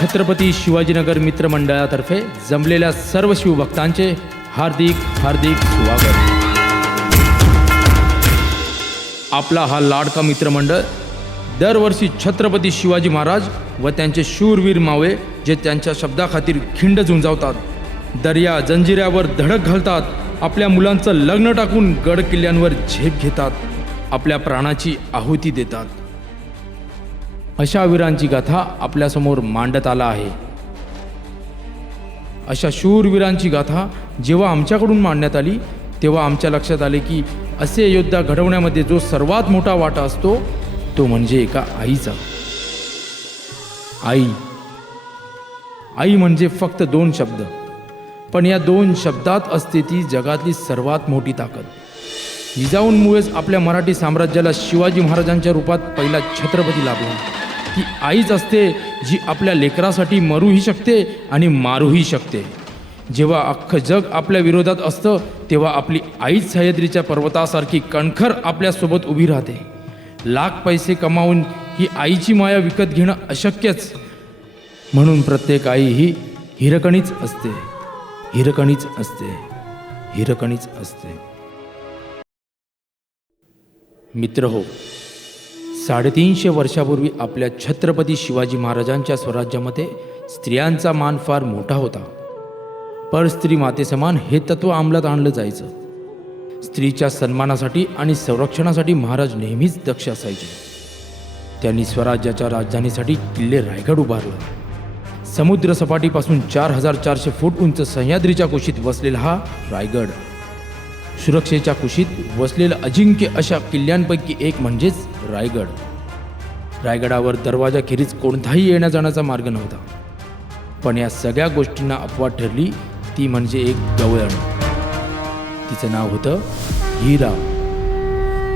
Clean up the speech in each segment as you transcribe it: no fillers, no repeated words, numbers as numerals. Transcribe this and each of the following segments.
छत्रपती शिवाजीनगर मित्रमंडळातर्फे जमलेल्या सर्व शिवभक्तांचे हार्दिक हार्दिक स्वागत. आपला हा लाडका मित्रमंडळ दरवर्षी छत्रपती शिवाजी महाराज व त्यांचे शूरवीर मावळे जे त्यांच्या शब्दाखातीर खिंड झुंजावतात, दर्या जंजिऱ्यावर धडक घालतात, आपल्या मुलांचं लग्न टाकून गड किल्ल्यांवर झेप घेतात, आपल्या प्राणाची आहुती देतात, अशा वीरांची गाथा आपल्यासमोर मांडत आला आहे. अशा शूरवीरांची गाथा जेव्हा आमच्याकडून मांडण्यात आली तेव्हा आमच्या लक्षात आले की असे योद्धा घडवण्यामध्ये जो सर्वात मोठा वाटा असतो तो म्हणजे एका आईचा. आई आई म्हणजे फक्त 2 शब्द, पण या 2 शब्दात असते ती जगातली सर्वात मोठी ताकद. जिजाऊंमुळेच आपल्या मराठी साम्राज्याला शिवाजी महाराजांच्या रूपात पहिला छत्रपती लाभला. ती आईच असते जी आपल्या लेकरासाठी मरूही शकते आणि मारूही शकते. जेव्हा अख्खं जग आपल्या विरोधात असतं तेव्हा आपली आईच सह्याद्रीच्या पर्वतासारखी कणखर आपल्यासोबत उभी राहते. लाख पैसे कमावून ही आईची माया विकत घेणं अशक्यच. म्हणून प्रत्येक आई ही हिरकणीच असते, हिरकणीच असते, हिरकणीच असते. मित्र हो, 350 वर्षापूर्वी आपल्या छत्रपती शिवाजी महाराजांच्या स्वराज्यामध्ये स्त्रियांचा मान फार मोठा होता. पर स्त्री मातेसमान हे तत्त्व अंमलात आणलं जायचं. स्त्रीच्या सन्मानासाठी आणि संरक्षणासाठी महाराज नेहमीच दक्ष असायचे. त्यांनी स्वराज्याच्या राजधानीसाठी किल्ले रायगड उभारला. समुद्र सपाटीपासून 4400 फूट उंच सह्याद्रीच्या कुशीत वसलेला हा रायगड, सुरक्षेच्या कुशीत वसलेलं अजिंक्य अशा किल्ल्यांपैकी एक म्हणजेच रायगड. रायगडावर दरवाजाखेरीज कोणताही येण्या जाण्याचा मार्ग नव्हता. पण या सगळ्या गोष्टींना अपवाद ठरली ती म्हणजे एक गवळण. तिचं नाव होतं हिरा.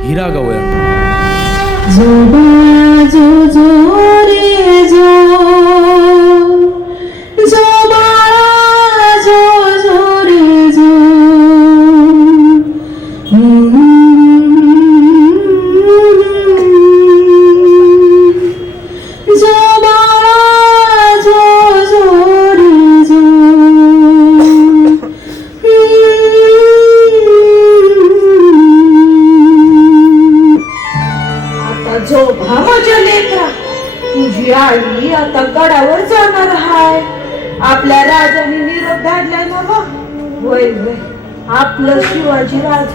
हिरा गवळण. जो बाळा जो जो रे जो, जो बाळा जो जो रे जो, जो बाळा जो जो रे जो. आता जो भावाच्या लेकरा, तुझी आई आता गडावर जाणार हाय. आपल्या राजाने निरोप धाडलाय ना बा. वय वय आपलं शिवाजी राज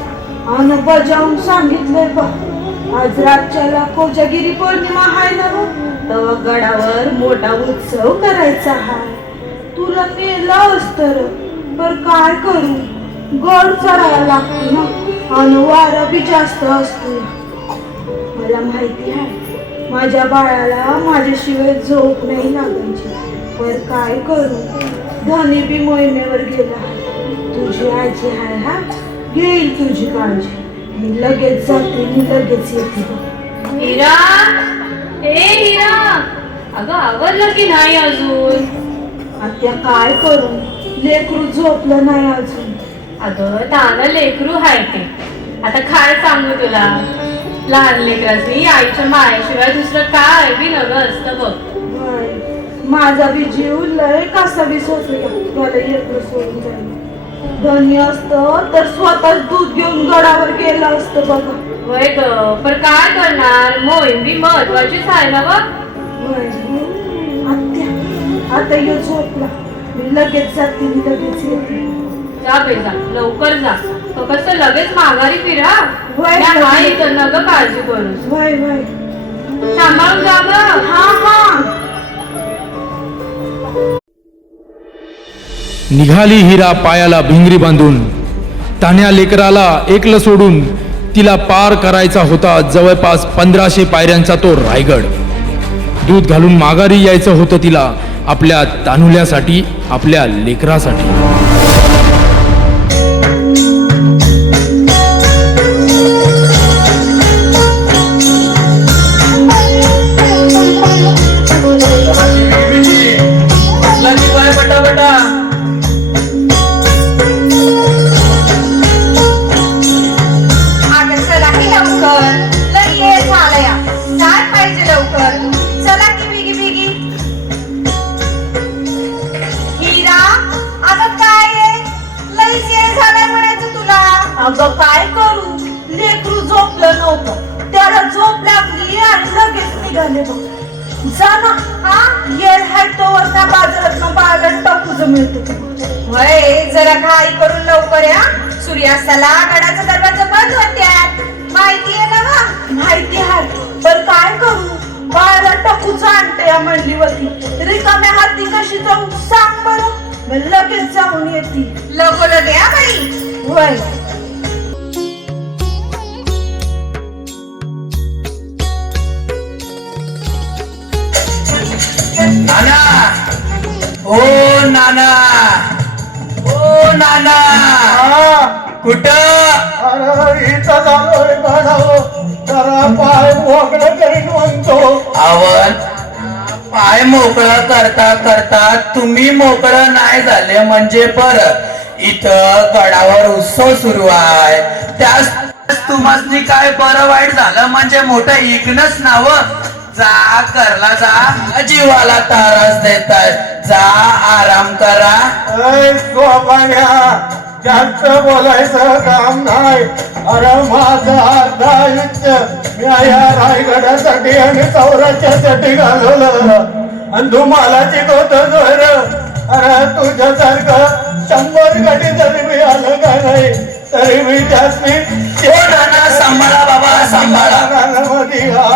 अन बजावून सांगितलंय बा. आज रातच्याला कोजागिरी पौर्णिमा हाय ना बा. तेव्हा गडावर मोठा उत्सव करायचा हाय. तुला नेलं असतं पर काय करू, गड चढायला लागतो ना आणि वारा बी जास्त असतो. मला माहिती आहे माझ्या बाळाला माझ्याशिवाय झोप नाही लागायची, पर काय करू, धनी बी मोहिमेवर गेला. तुझी आजी आहे हा, घेईल तुझी काळजी. मी लगेच जाते, मी लगेच येते. हिरा, ए हिरा, अगं आवरलं की नाही अजून? आता काय करू, लेकरू झोपलं नाही अजून. अगं तानं लेकरू आहे ते. आता काय सांगू तुला, लहान लेकराची आईच्या मायाशिवाय दुसरं काय बी नवं असतं बघ. होय, माझा बी जीव लय कसा बी सोचला त्याला लेकरू सोडून जाईल. धनी असतं तर स्वतःच दूध घेऊन गडावर गेलं असतं बघा. होय ग, पण काय करणार, मोहीम बी महत्वाचीच आहे ना बघ. होय, आत्या आता यो झोपला, मी लगेच जाते, मी लगेच येते. जा बे जा, लवकर जा. फक्त लगेच माघारी फिरा. होय, नाही तर नग काळजी करूस. होय होय, सांभाळून जा ग. हा हा. निघाली हिरा पायाला भिंगरी बांधून, तान्ह्या लेकराला एकलं सोडून. तिला पार करायचा होता जवळपास 1500 पायऱ्यांचा तो रायगड. दूध घालून माघारी यायचं होतं तिला आपल्या तान्हुल्यासाठी, आपल्या लेकरासाठी. जा ना हा येल हाय तो वरता बाजारात ना बाळाला टाकूच मिळतो. वय जरा घाई करून लवकर या, सूर्यास्ताला गडाचा दरवाजा बंद होत्यात, माहिती आहे ना वा? माहिती आहे पण काय करू बाळाला टाकूच आणते म्हणली होती. रिकाम्या हाती कशी जाऊ सांग बरं. मी लगेच जाऊन येते. लगोलग या बाई. वय नाना ओ नाना ओ नाना कुठं? अरे इथं झालोय गाढव, जरा पाय मोकळं करीन म्हणतो. आवन पाय मोकळं करता करता तुम्ही मोकळं नाही झाले म्हणजे परत इथं गडावर उत्सव सुरू आहे. त्यास तुम्हाला काय बरं वाईट झालं म्हणजे मोठं इकनच नाव. जा करला जा, जीवाला तारस देताय, जा आराम करा. ऐ सोपान्या, जास्त बोलायचं काम नाही. अरे माझं अर्ध आयुष्य मी या रायगडासाठी आणि चौराच्यासाठी घालवलं आणि तू मला शिकवतोस वर. अरे तुझ्यासारखं 100 गडी जरी मी आलं का नाही तरी मी त्यासनी सांभाळा बाबा सांभाळा.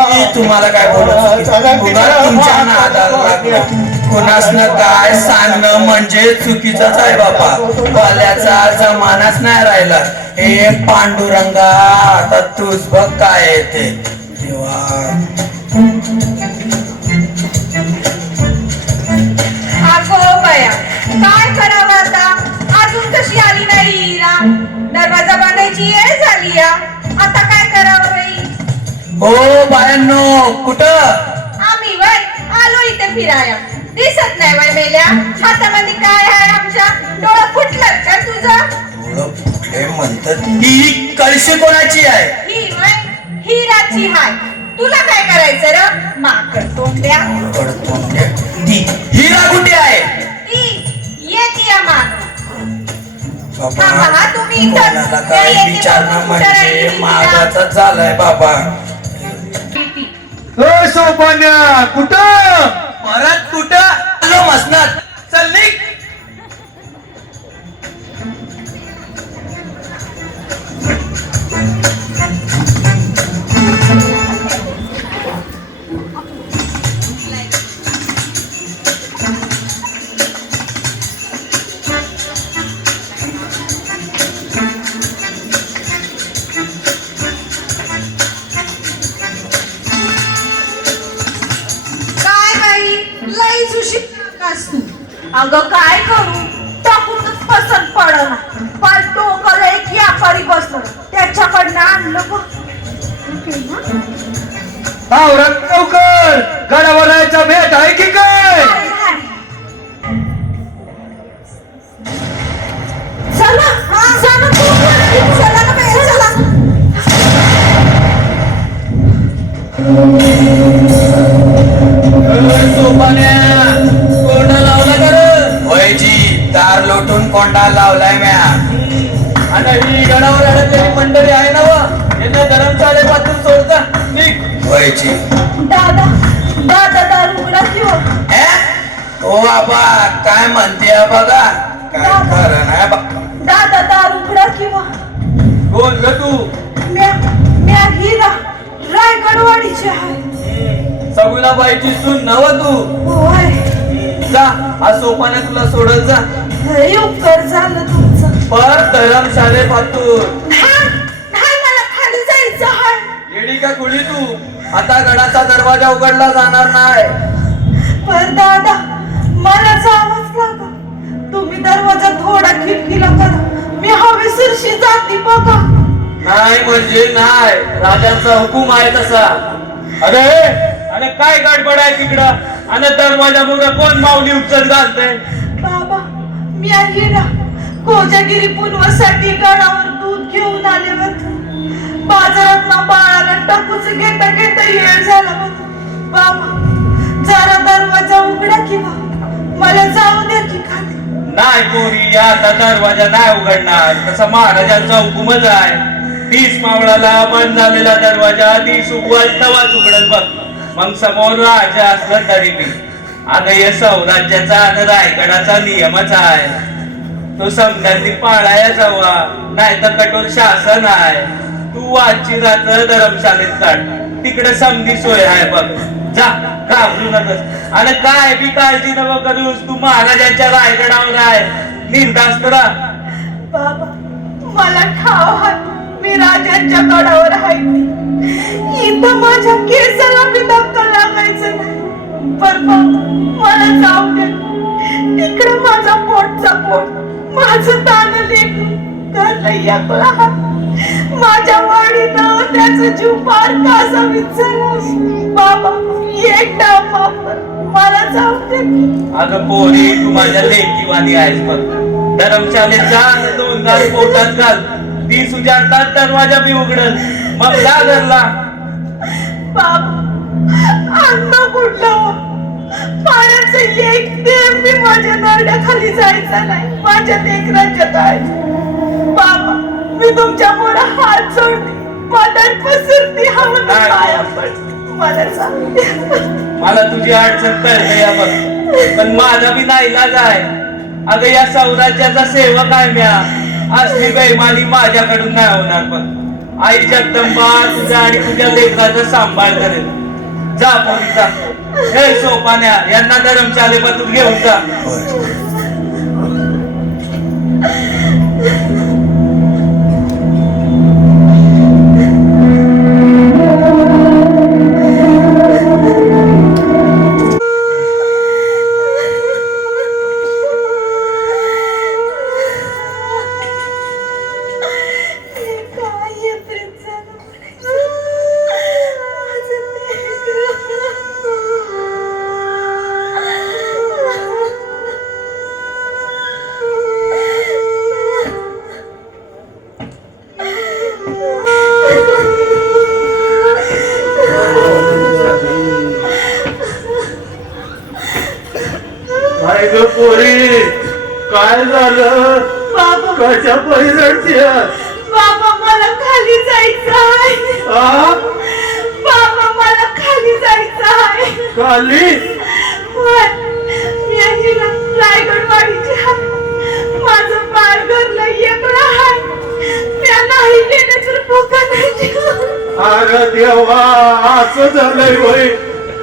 मी तुम्हाला काय बोलत तुमच्या नादाला लागलं. कुणासनं काय सांगणं म्हणजे चुकीचंच आहे बाबा. भल्याचा जमानाच नाही राहिला. हे पांडुरंगा आता तूच बघ काय येते देवा. अगो बया, काय करावं आता? अजून कशी आली नाही हिरा? दरवाजा बांधायची वेळ झाली या. आता काय करावं बाई? हो बायांनो कुठं? आम्ही वय आलो इथे फिराया. दिसत नाही वय मेल्या. हातामध्ये काय आहे आमच्या? डोळं फुटलं का तुझं? कुठले म्हणतात ही कळशी कोणाची आहे? ही वय हिराची हाय. तुला काय करायचं र माकड तोंड्या? ती हिरा कुठे आहे? ती येते या माग. बाबा हा, तुम्ही इथं- कोणाला काय येते विचारणं बघू, म्हणजे विचारायची मागाचा झालाय बाबा. ए सोपान्या कुठं? परत कुठं आलो मसनात. चल निघ. काय बाई लई सुशी तू. अगं काय करू टाकूनच पसंत पडला. पाय डोक्याला एक व्यापारी बसलो त्याच्याकडनं आणलं बघ. आवरत लवकर, गडावर यायचा भेट आहे की काय? चला चला तू चला ना बाई चला. कोंडा लावला कर वयजी दार लोटून कोंडा लावलाय म्या. आणि ही गडावर अडकलेली मंडळी आहे ना व यांना धर्मशाळेपासून सोडता निघ. वयजी दादा दादा दारू उघडा किंवा ओ बाबा काय म्हणते बघा काय खरं नाही बा. दादा दारू उघडा किंवा कोण ग तू? म्या हिरा रायगडवाडीची आहे. सगुला बाईची सून नव तू. होय जा आज सोपाने तुला सोडत जा. लय उपकार झालं तुमचं. पर धर्मशाळेपासून नाही मला खाली जायचं आहे. येडी का कुळी तू? आता गडाचा दरवाजा उघडला जाणार नाही. पर दादा मला जावंच लागल. तुम्ही दरवाजा थोडा खिडकीला करा. मी हवेशीरशी जाते बघा. नाही म्हणजे नाही, राजांचा हुकूम आहे तसा. अरे अरे काय गडबड आहे तिकडं? आणि दरवाजा मुळे कोण माऊली उचल घालते? बाबा मी हिरा कोजागिरी पुनवासाठी गडावर दूध घेऊन आले होते. बाजारात ना बाळाला टाकूच घेता घेता येळ झाला होता. बाबा जरा दरवाजा उघडा किंवा मला जाऊ द्या की खाली. नाही पोरी, आता दरवाजा नाही उघडणार. तसा महाराजांचा हुकूमच आहे. 30 मावळाला बंद झालेला दरवाजा 30 उघड तवाच उघडल बघ. मग समोर राजा असलं तरी बी अगं हे सौराज्याचा आणि रायगडाचा नियमच आहे. तो समजांनी पाळाया जावा, नाही तर कठोर शासन आहे. तू आजची रात्र धर्मशाळेत काढ, तिकडे समधी सोय आहे बघ. जा, घाबरू नकस आणि काय बी काळजी नको करूस. तू महाराजांच्या रायगडावर आहे, निर्धास्त राहा. बाबा मला ठाव आहे मी राजांच्या गडावर आहे. इथं माझ्या केसाला बी धक्का लागायचं नाही. पण मला जाऊ दे, तिकडे माझा पोटचा पोट, माझं दान लेकरू घरला एकला आहे. माझ्या वाडीनं त्याचा जीव फार कासा विचारला. बाबा एकटा माफ कर, मला जाऊ दे. अगं पोरी, तू माझ्या लेकीवाणी आहेस बघ. धर्मशाळेत जा, 2 तास पोटात घाल, 20 उजाडतात दरवाजा बी उघडल, मग जा घरला. बाबा अन्न कुठलं पाण्याचं एक थेंब मी माझ्या नरड्याखाली जायचा नाही. माझ्या लेकरांच्या काय बाबा, मी तुमच्या पुढे हात जोडते, पाण्यात पसरते, हवं नाही. पाया पडते. मला सांग, मला तुझी अडचण कळते या बघ, पण माझा बी नाईलाज आहे. अगं या सौराज्याचा सेवक आहे म्या, असली बेईमानी माझ्याकडून नाही होणार. पण आई जगदंबा तुझ्या आणि तुझ्या लेकराचा सांभाळ करेल. जा पोरी जा. हे सोपान्या, यांना धर्मशाळेपासून घेऊन जा. काय ग पोरी, काय झालं? बाबा कशा परिरडते? बाबा मला खाली जायचं आहे. बाबा मला खाली जायचं आहे. खाली? होय, मी आहे ना रायगडवाडीची आहे. माझं बाळ घरला एकळं आहे. मी नाही गेले तर भोका नाही. अरे देवा, असं झालंय होय.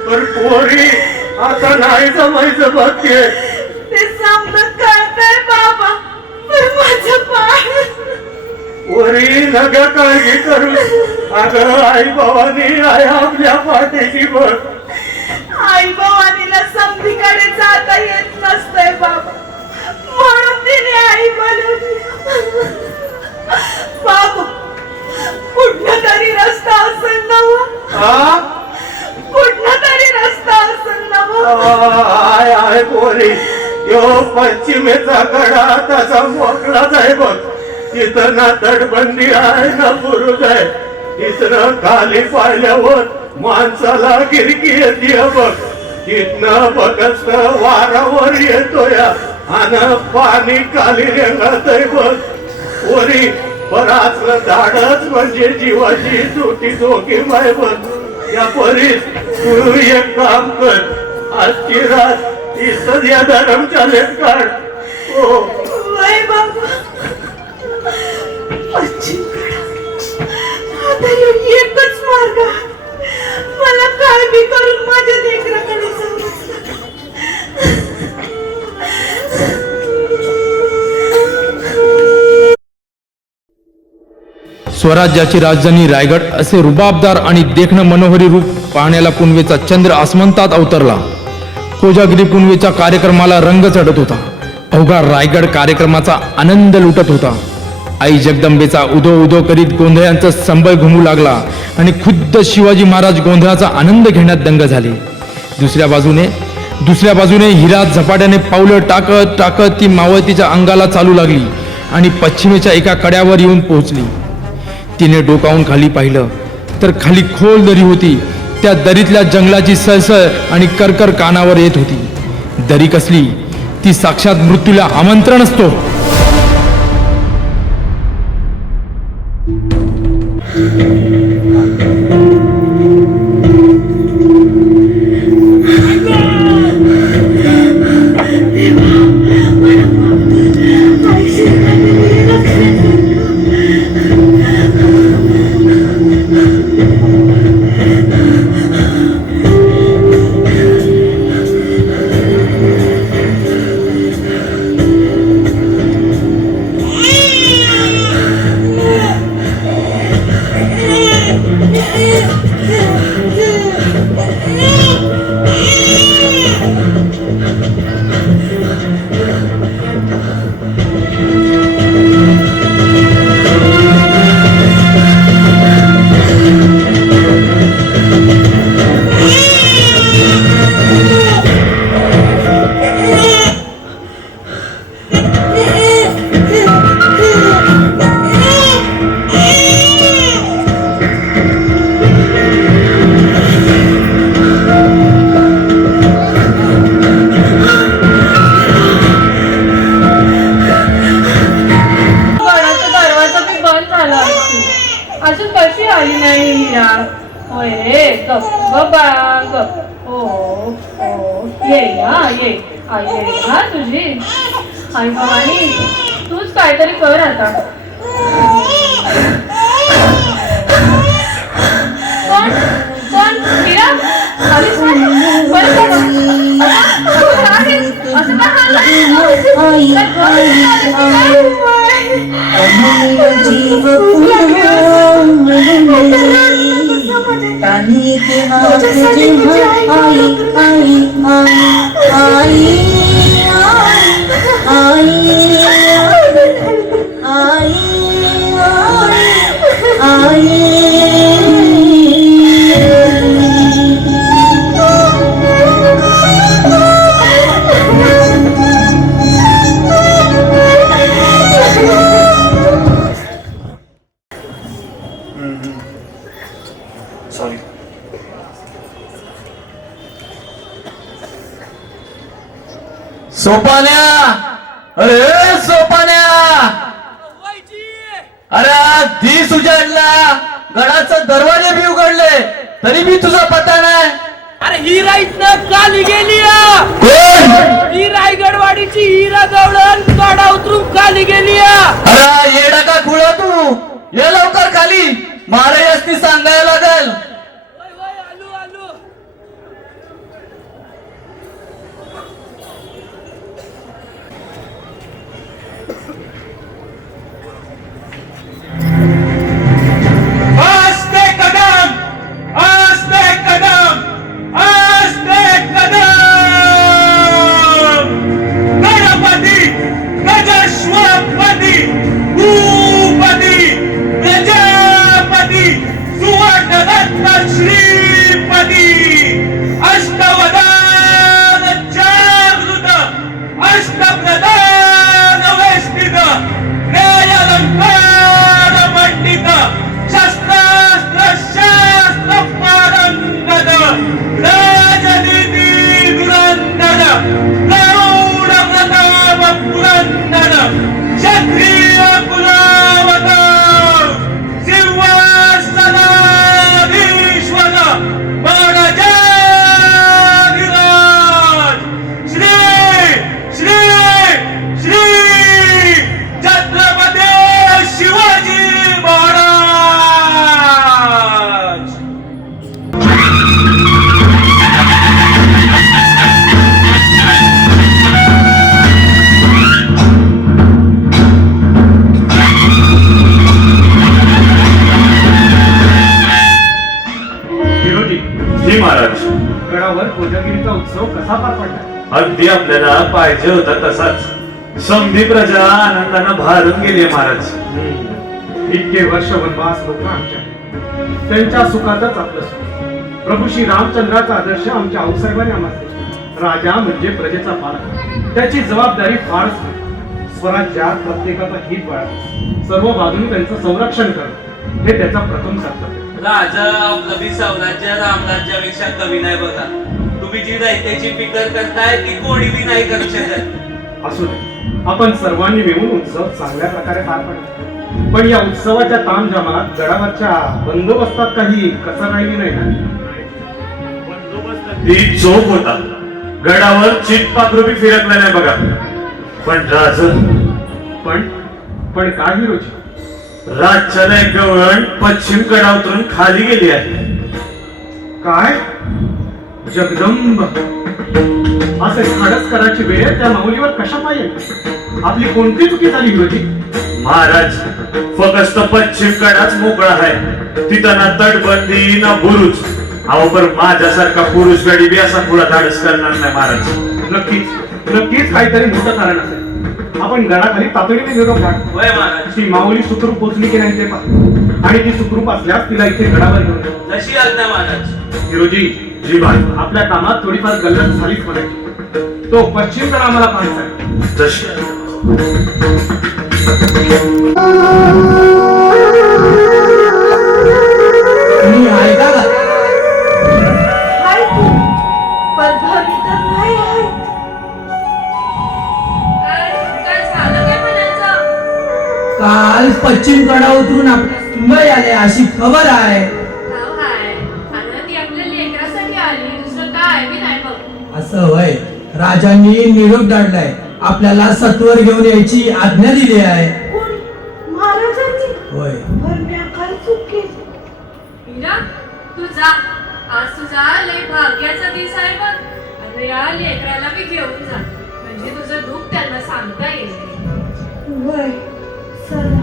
पण पोरी आता नाही जमायचं बघते. ते समजत कळतंय बाबा, पण माझं बाळ. पोरी नका काळजी करू. अगं आई बाबांनी आहे आपल्या पाठीशी बघ. आई भवानीला समधीकडे जाता येत नसतंय बाबा, म्हणून तिने आई बनवली. बाबा कुठनं तरी रस्ता असेल ना हो? कुठनं तरी रस्ता असेल ना हो? आहे पोरी, यो पश्चिमेचा कडा तसा मोकळाच आहे बघ. तिथं ना तटबंदी आहे ना बुरुज आहे. इथं खाली पाहिल्यावर माणसाला गिरकी येते बघ. तिथनं बघत वारावर येतोय आणि पाणी खाली रेंगात आहे बघ. पोरी पण असलं धाडच म्हणजे जीवाची तुटी जोखीम आहे बघ. या परी तू एक काम कर, आजची रात इथं या धर्मशाळेत काढ. हो वय बाबा, पश्चिमकडे आता ह्यो एकच मार्ग आहे. मला काय बी करून माझ्या लेकराकडे स्वराज्याची राजधानी रायगड असे रुबाबदार आणि देखणं मनोहरी रूप पाहण्याला पुनवेचा चंद्र आसमंतात अवतरला. कोजागिरी पुनवेच्या कार्यक्रमाला रंग चढत होता. अवघा रायगड कार्यक्रमाचा आनंद लुटत होता. आई जगदंबेचा उदो उदो करीत गोंधळांचा संबळ घुमू लागला आणि खुद्द शिवाजी महाराज गोंधळाचा आनंद घेण्यात दंग झाले. दुसऱ्या बाजूने हिरा झपाट्याने पावलं टाकत टाकत ती मावळतीच्या अंगाला चालू लागली आणि पश्चिमेच्या एका कड्यावर येऊन पोहोचली. तिने डोकावून खाली पाहिलं तर खाली खोल दरी होती. त्या दरीतल्या जंगलाची सळसळ आणि करकर कानावर येत होती. दरी कसली, ती साक्षात मृत्यूला आमंत्रण असतो. घराचा दरवाजा बी बंद झाला असतो. अजून कशी आली नाही मीरा? होय रे, गप गप बाळा गप. हो हो, ये हा ये. आई ये हा तुझी. आई भवानी, तूच काहीतरी कर आता. कोण कोण मीरा? आलीस ना? बरं झालं. असं का सॉरी. सोपान्या, अरे सोपान्या, अरे दिस उजाडला, गडाचा दरवाजे बी उघडले, तरी बी तुझा पत्ता नाही. अरे हिरा इथनं खाली गेली कोण? ही रायगडवाडीची हिरा गवळण गाडा उतरून खाली गेली. अरे येडा का खुळा तू, ये लवकर खाली, महाराजांनी सांगायला लागल. आलू आलू. आस्ते कदम, आस्ते कदम, आस्ते कदम. गणपती गजश्वपती भूपती प्रजापती सुवर्णदत्त श्रीपती अष्टवदान जागृत अष्टप्रधान वेष्टित न्यायालंकार मंडित शस्त्रास्त्र शास्त्र पारंगत राजनीती दुरंदर प्रौढ प्रताप पुरंदर क्षत्रिय कुलावतार सिंहासनाधीश्वर बाळाजाधिराज श्री श्री श्री छत्रपती शिवाजी महाराज. विरोधी जी महाराज, गडावर कोजागिरीचा उत्सव कसा पार पडला? अगदी आपल्याला पाहिजे होता तसाच. समधी प्रजा आनंदानं भारून गेली महाराज. इतके वर्ष वनवास लोक आमच्या त्यांच्या सुखातच आपलं सुख. प्रभू श्री रामचंद्राचा आदर्श आमच्या आऊसाहेबांनी आम्हाला दिला. राजा म्हणजे प्रजेचा पालक, त्याची जबाबदारी फारच मोठी. स्वराज्यात प्रत्येकाचा हित बाळगणं, सर्व बाजूने त्यांचं संरक्षण करणं हे त्याचा प्रथम कर्तव्य. राजा आपलं बी स्वराज्य रामराज्यापेक्षा कमी नाही बघा. तुम्ही जी दैत्याची फिकर करताय ती कोणी बी नाही करू शकत. असू दे, आपण सर्वांनी मिळून उत्सव चांगल्या प्रकारे पार पडला. पण या उत्सवाच्या तामझामात गडावरच्या बंदोबस्तात काही कसर राहिली नाही ना? ती चोप होता. गडावर चितपाखरू फिरकलं नाही बघा. पण राज, पण काय विरोधी? राज्याला एक गवळण पश्चिम कडा उतरून खाली गेली आहे. काय जगदंब, असे धाडस करायची वेळ त्या माऊलीवर कशा पाहिजे? आपली कोणती चुकी झाली विरोधी? महाराज, फक्त पश्चिम कडाच मोकळा आहे. तिथं ना तटबंदी ना बुरुज अहो पण माझ्यासारखा पुरुष गडी बी असा पुढा धाडस करणार नाही महाराज. नक्कीच काहीतरी मोठं कारण असेल. आपण गडाखाली तातडीने निरोप काढतो. होय महाराज. ती माऊली सुखरूप पोचली की नाही ते पहा. आणि ती सुखरूप असल्यास तिला इथे गडावर घेऊन जाऊ. जशी आज्ञा महाराज. हिरोजी, जी महाराज. आपल्या कामात थोडीफार गल्लत झालीच म्हणायची. तो पश्चिम कडा आम्हाला पाहायचा आहे. जशी मी आहे का ग? हाय तू पण घरी तर नाही आहे. काय झालं काय म्हणायचं? काल पश्चिम कडा उतरून आपल्या मुंबई आले अशी खबर आहे. हाय आता ती आपल्या लेकरासाठी आली, दुसरं काय बी नाही बघ. असं होय. राजांनी निरोप धाडलाय, आपल्याला सत्वर घेऊन यायची आज्ञा दिली आहे. कोण? महाराजांनी? होय. पण मी काय चूक केली? मीरा, तू जा. आज तुझा लय भाग्याचा दिवस आहे बघ. आता या लेकराला बी घेऊन जा, म्हणजे तुझं दुःख त्यांना सांगता येईल. वय चला.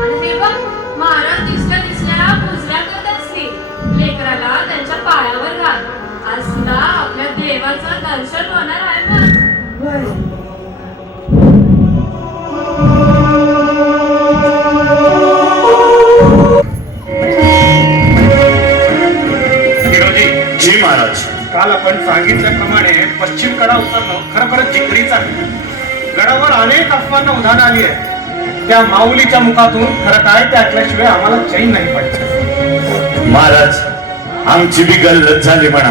आणि हे बघ, महाराज दिसल्या पूजल्या करत असतील. लेकराला त्यांच्या पायावर घाल. आज तुला आपल्या देवाचं दर्शन होणार आहे बघ. वय हिरोजी, जी महाराज. काल आपण सांगितल्याप्रमाणे पश्चिम कडा उतरणं खरोखरच जिकरीच आहे. गडावर अनेक अफवांना उधाण आली आहे. त्या माऊलीच्या मुखातून खरं काय ते ऐकल्याशिवाय आम्हाला चैन नाही पडत. महाराज, आमची बी गल्लत झाली म्हणा.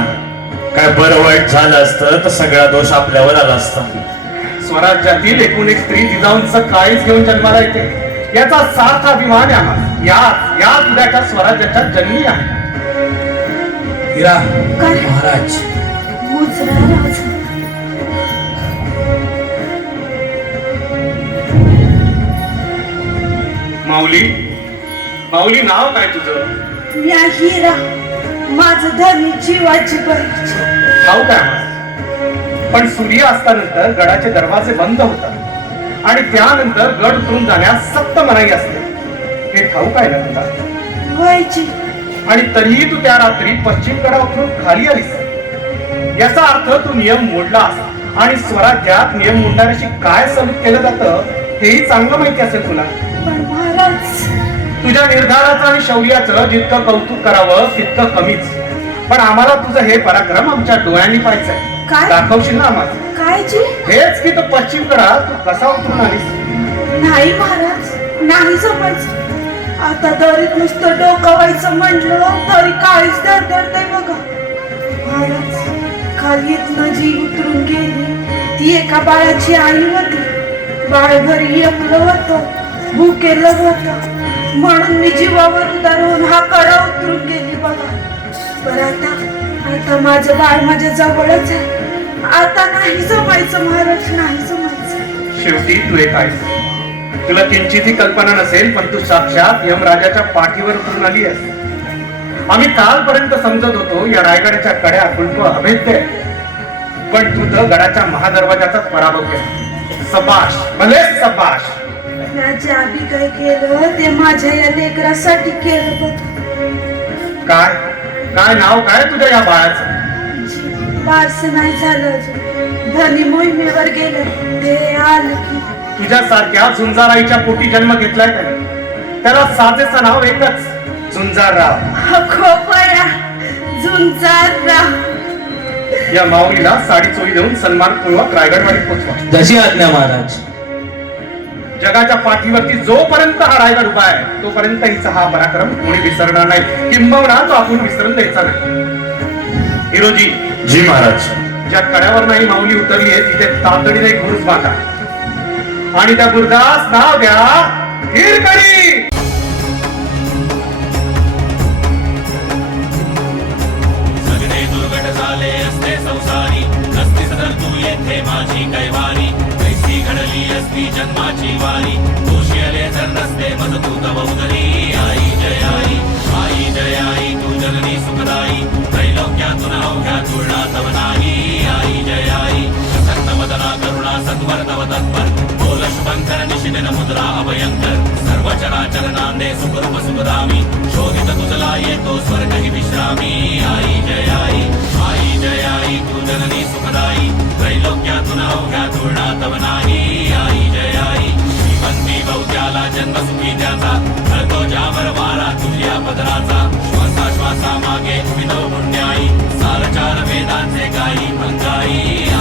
काय बरं वाईट झालं असतं तर सगळा दोष आपल्यावर आला असता. स्वराज्यातील एकूण एक स्त्री जिजाऊंचं काळीच घेऊन जन्माला येते, याचा सार्थ अभिमान आहे आम्हाला. या उद्याच्या स्वराज्याच्या जन्मी आहे. हिरा, काय? महाराज. मुजरा राजा. माऊली नाव काय तुझं? मी हिरा. माझं धनी जीवाची परीक्षा. ठाऊक काय आम्हाला? पण सूर्य असतानंतर गडाचे दरवाजे बंद होतात आणि त्यानंतर गड उतरून जाण्यास सक्त मनाई असते. हे ठाऊक आहे ना तुला? व्हायची. आणि तरीही तू त्या रात्री पश्चिम कडा उतरून खाली आलीस. याचा अर्थ तू नियम मोडलास आणि स्वराज्यात नियम मोडणाऱ्याशी काय सलूक केलं जातं हेही चांगलं माहिती असेल तुला. पण महाराज, तुझ्या निर्धाराचं आणि शौर्याचं जितकं कौतुक करावं तितकं कमीच. पण आम्हाला तुझं हे पराक्रम आमच्या डोळ्यांनी पाहायचंय. काय? दाखवशील ना आम्हाला? काय जी? हेच की तो पश्चिम कडा तू कसा उतरून आलीस. नाही महाराज, नाही जमायचं. आता दरीत नुसतं डोकावायचं म्हटलं तरी काळीच धडधडतंय बघा. महाराज, खाली इथनं जी उतरून गेली ती एका बाळाची आई होती. बाळ घरी एकलं होतं, भुकेलं होतं, म्हणून मी जीवावर उदार होऊन हा कडा उतरून गेली बघा. बरं आता माझं बाळ माझ्या जवळच आहे. आता नाही जमायचं महाराज, नाही जमायचं. शेवटी तू एक आहेस. तुला किंचितही कल्पना नसेल पण तू साक्षात यमराजाच्या पाठीवर उतरून आली आहेस. आम्ही कालपर्यंत समजत होतो या रायगडाच्या कड्या तू अभेद्य आहे. पण तू तर गडाच्या महादरवाजाचाच पराभव केला. सबाश, भले सबाश. राजा आम्ही काय केलं ते माझ्या या लेकरासाठी केलं बघ. काय काय नाव काय तुझ्या या बाळाचं? बारस नाही झालं अजून. धनी मोहिमेवर गेलं ते आलं की. तुझ्यासारख्या झुंजाराईच्या पोटी जन्म घेतलाय त्याने. त्याला साजेचं नाव एकच, झुंजारराव. खोपया झुंजारराव. या माऊलीला साडी चोळी देऊन सन्मानपूर्वक रायगडवाडीत पोहोचवा. जशी आज्ञा महाराज. जगाच्या पाठीवरती जोपर्यंत हा रायगड उभा आहे तोपर्यंत हिचा हा पराक्रम कोणी विसरणार नाही. किंबहुना तो आपण विसरून द्यायचा नाही. हिरोजी, जी महाराज. ज्या कड्यावर नाही माऊली उतरली आहे तिथे तातडीने एक बुरुज बांधा आणि त्या बुरुजास नाव द्या हिरकणी. सगळे दुर्घट झाले असते संसारी, नसती सदर तू येथे माझी कैवारी. कैसी घडली असती जन्माची वारी, दोषी आले जर नसते मज तू तव उदरी. आई जय आई, आई जय आई, तू जननी सुखदाई. त्रैलोक्यातून अवघ्या तुळना तव नाही. आई जय आई, प्रसन्न वदना करुणा सत्वर तव तत्पर. बोल शुभंकर निशिदिन मुद्रा अभयंकर. सर्व चराचर नांदे सुखरूप सुखदामी. शोधित तुझला येतो स्वर्ग हि विश्रामी. आई आई त्रैलोक्यातून अवघ्या तुळणा तव नाही आई जय आई श्रीमंती बहुत्याला जन्म सुखी त्याचा धरतो ज्यावर वारा तुझ्या पदराचा श्वासा श्वासा मागे उभितो पुण्याई सारचार वेदांचे गाई अंगाई